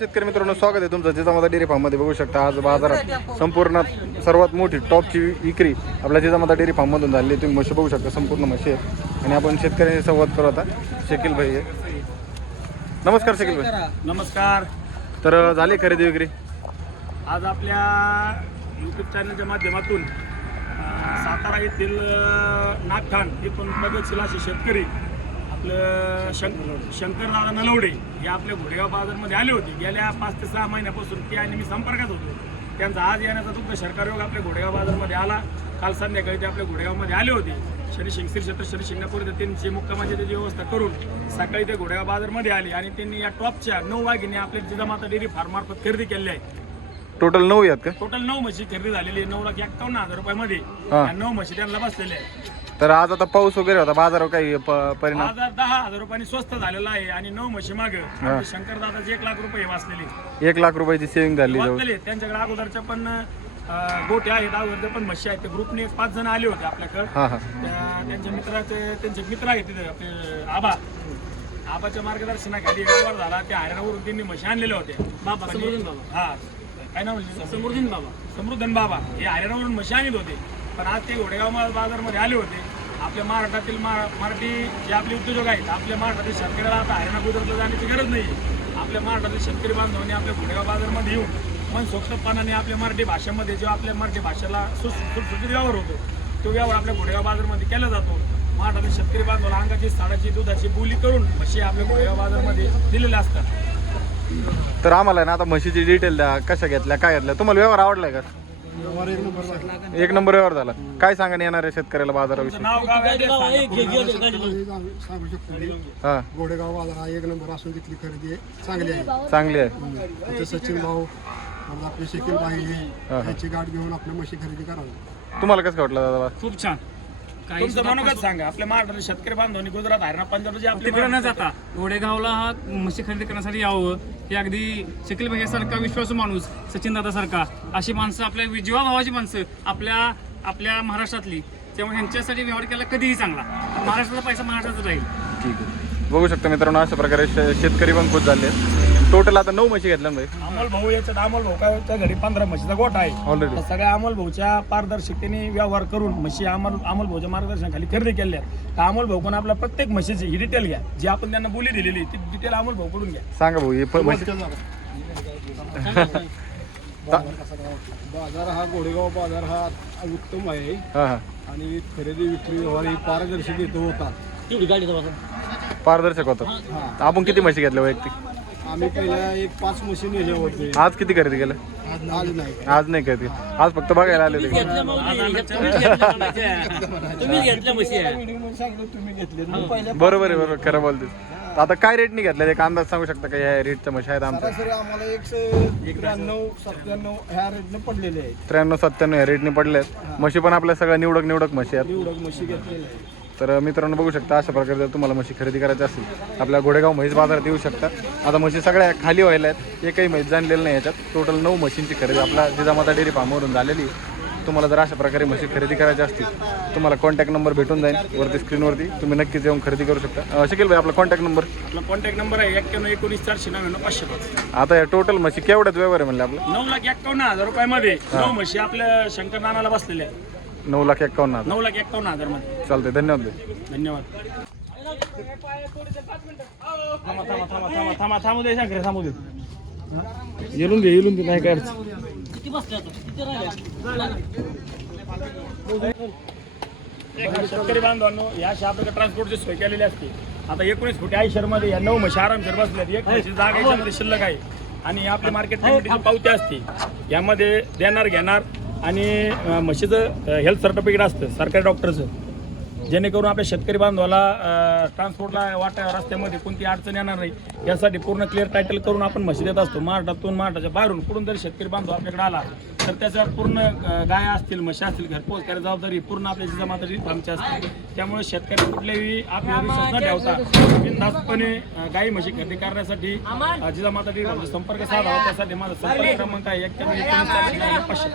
शेतकरी मित्रांनो स्वागत आहे तुमचं. जिजामाता डेअरी फार्ममध्ये बघू शकता आज बाजारात संपूर्ण सर्वात मोठी टॉपची विक्री आपल्या जिजामाता डेअरी फार्ममधून झाली. तुम्ही म्हशी बघू शकता संपूर्ण म्हशी आणि आपण शेतकऱ्यांशी संवाद करू आता. शकील भाई आहे. नमस्कार शकील भाई. नमस्कार तर झाली खरेदी विक्री? आज आपल्या यूट्यूब चॅनलच्या माध्यमातून सातारा येथील नागठाण इथून प्रगतशील असे शेतकरी आपलं शंक शंकरदादा नलवडे हे आपल्या घोडेगाव बाजारमध्ये आले होते. गेल्या पाच ते सहा महिन्यापासून ते आणि मी संपर्कात होतो. त्यांचा आज येण्याचा दुग्ध सरकार योग आपल्या घोडेगाव बाजारमध्ये आला. काल संध्याकाळी ते आपल्या घोडेगावमध्ये आले होते. शनी शिंगसीर क्षेत्र शनी शिंगणापूर इथं त्यांची मुक्कामाची त्याची व्यवस्था करून सकाळी ते घोडेगाव बाजारमध्ये आले आणि त्यांनी या टॉपच्या नऊ वाघिणी आपल्या जिजामाता डेअरी फार्मार्फत खरेदी केली आहे टोटल नऊ आहेत का? टोटल नऊ म्हशी खरेदी झालेली आहे. नऊ लाख एक्कावन्न हजार रुपयामध्ये. या नऊ म्हशी त्यांना बसलेल्या आहे तर आज आता पाऊस वगैरे होता बाजारावर काही प- परिणाम? हजार दहा हजार रुपयांनी स्वस्त झालेला आहे आणि नऊ म्हशी माग. शंकरदादाचे एक लाख रुपये वाचलेले. एक लाख रुपयाची सेविंग झाली जवळ वाचलेले. त्यांच्याकडे अगोदरच्या पण अं, गोट्या आहेत अगोदरच्या पण म्हशी आहेत. त्या ग्रुपने पाच जण आले होते आपल्याकडे. हां हां. त्या- त्यांच्या मित्राचे त्यांचे मित्र आहेत तिथे आपले आबा. आबाच्या मार्गदर्शनाखाली व्यवहार झाला. त्या हरियाणावरून त्यांनी म्हशी आणलेल्या होत्या. बाबा समृद्धन बाबा. हा. काय नाव समृद्धन बाबा. समृद्धन बाबा. हे हरियाणावरून म्हशी आणत होते. पण आज ते घोडेगाव बाजारमध्ये आले होते. आपल्या महाराष्ट्रातील मा- मराठी जे आपले उद्योजक आहेत आपल्या महाराष्ट्रातील शेतकऱ्याला आता हरियाणा गुजरातला जाण्याची गरज नाही. आपल्या महाराष्ट्रातील शेतकरी बांधवांनी आपल्या घोडेगाव बाजारमध्ये येऊन मन सोक्तपणाने आपल्या मराठी भाषेमध्ये जो आपल्या मराठी भाषेला सुस- सुटसुटीत व्यवहार होतो तो व्यवहार आपल्या घोडेगाव बाजारमध्ये केला जातो. महाराष्ट्रातील शेतकरी बांधवाला अंगाची साडाची दुधाची बोली करून म्हशी आपल्या घोडेगाव बाजारमध्ये दिलेल्या असतात. तर आम्हाला ना आता म्हशीची डिटेल द्या कशा घेतल्या काय घेतल्या तुम्हाला व्यवहार आवडलाय का? एक नंबर व्यवहार झाला. काय सांगा येणार आहे शेतकऱ्याला बाजाराविषयी? सांगा शकतो हा. गोडेगाव बाजार हा एक नंबर असून तिथली खरेदी आहे. चांगली आहे. चांगली आहे. सचिन भाऊ आपले शकील भाई हे याची गाठ घेऊन आपल्या म्हशी खरेदी करावी. तुम्हाला कसं वाटलं दादा? खूप छान. तुमचं मनोगत सांगा. आपल्या महाराष्ट्रातील शेतकरी बांधवांनी गुजरात हरियाणा पंजाब जे आपले तिकडे न जाता घोडेगावला हा म्हशी खरेदी करण्यासाठी यावं हे अगदी शकील भैयासारखा विश्वासू माणूस सचिन दादा सारखा. अशी माणसं आपल्या जीवा भावाची माणसं आपल्या आपल्या महाराष्ट्रातली. त्यामुळे ह्यांच्यासाठी व्यवहार केला कधीही चांगला. महाराष्ट्राचा पैसा महाराष्ट्राचा राहील. ठीक आहे. बघू शकता मित्रांनो अशा प्रकारे शे- शेतकरी पण खुश झाले टोटल आता नऊ म्हशी घेतल्या अमोल भाऊ याच्यात अमोल भाऊ काय त्या घरी पंधरा म्हशीचा गोठा आहे. ऑलरेडी तर सगळ्या अमोल भाऊच्या पारदर्शकतेने व्यवहार करून म्हशी अमोल अमोल भाऊच्या मार्गदर्शनाखाली खरेदी केल्या आहेत. तर अमोल भाऊ पण आपल्या प्रत्येक म्हशीची ही डिटेल घ्या. जी आपण त्यांना बोली दिलेली ती डिटेल अमोल भाऊ कडून घ्या. सांगा भाऊ हे प- म्हशी बाजार हा गोडेगाव बाजार हा उत्तम आहे. हा हा. आणि खरेदी विक्री व्यवहार ही पारदर्शक इथं होता पारदर्शक होतं. आपण किती म्हशी घेतल्या वैयक्तिक? आम्ही पहिल्या एक पाच मशीन हे होते. आज किती खरेदी केलं? आज नाही. आज नाही. खरेदी. आज फक्त बघायला आले तुम्ही सांगितलं तुम्ही घेतले. मी पहिल्या बरोबर आहे बरोबर खरं बोलते आता काय रेटनी घेतल्या एक अंदाज सांगू शकता का? या रेटच्या म्हशी आहेत आमच्या. सरासरी आम्हाला एक त्र्याण्णव सत्त्याण्णव ह्या रेटने पडलेले आहेत. त्र्याण्णव सत्त्याण्णव या रेटनी पडले आहेत म्हशी पण आपल्या सगळ्या निवडक निवडक म्हशी आहेत. निवडक म्हशी घेतलेल्या आहेत. तर मित्रांनो बघू शकता अशा प्रकारे जर तुम्हाला म्हशी खरेदी करायची असेल आपल्या घोडेगाव म्हैस बाजारात येऊ शकता. आता म्हशी सगळ्या खाली व्हायला आहेत एकही म्हैस जाणलेलं नाही याच्यात. टोटल नऊ म्हशींची खरेदी आपला जिजामाता डेअरी फार्मवरून झालेली तुम्हाला जर अशा प्रकारे म्हशी खरेदी करायची असतील तुम्हाला कॉन्टॅक्ट नंबर भेटून जाईल वरती स्क्रीनवरती तुम्ही नक्कीच येऊन खरेदी करू शकता. शकील भाई आपला कॉन्टॅक्ट नंबर आपला कॉन्टॅक्ट नंबर आहे एक्क्याण्णव एकोणीस चारशे नव्याण्णव पाचशे पाच. आता या टोटल म्हशी केवढ्यात व्यवहार आहे म्हणले आपलं? नऊ लाख एक्कावन्न हजार रुपयामध्ये नऊ म्हशी आपल्या शंकर नानाला बसलेल्या नऊ लाख एक्कावन्न हजार. नऊ लाख एक्कावन्न हजारमध्ये चालतंय धन्यवाद भाई. धन्यवाद. थांबा थांबा थांबा थांबा थांबा थांबू दे शंकर थांबू दे. येलून दे येलून दे नाही काय अडचण. शेतकरी बांधवांनो या ट्रान्सपोर्टची सोय केलेली असते. आता एकोणीस फुटी आयशरमध्ये या नऊ म्हशी आरामशीर बसल्यात एक म्हशी जागा याच्यामध्ये शिल्लक आहे. आणि आपली मार्केट कमिटीची पावती असते. यामध्ये देणार घेणार आणि म्हशीचं हेल्थ सर्टिफिकेट असतं सरकारी डॉक्टरचं जेणेकरून आपल्या शेतकरी बांधवाला ट्रान्सपोर्टला वाटा रस्त्यामध्ये कोणती अडचण येणार नाही यासाठी पूर्ण क्लिअर टायटल करून आपण म्हशी देत असतो. महाराष्ट्रातून महाराष्ट्राच्या बाहेरून कुठून जरी शेतकरी बांधव आपल्याकडे आला तर त्याच्या पूर्ण गाय असतील म्हशी असतील घरपोच करायची जबाबदारी पूर्ण आपल्या जिजामाताची आमची असते. त्यामुळे शेतकरी कुठल्याही आत्मविश्वास न ठेवता बिनधास्तपणे गाई म्हशी खरेदी करण्यासाठी अं, जिजामाताची संपर्क साधावा त्यासाठी माझा संपर्क क्रमांक आहे एक्क्याण्णव पाचशे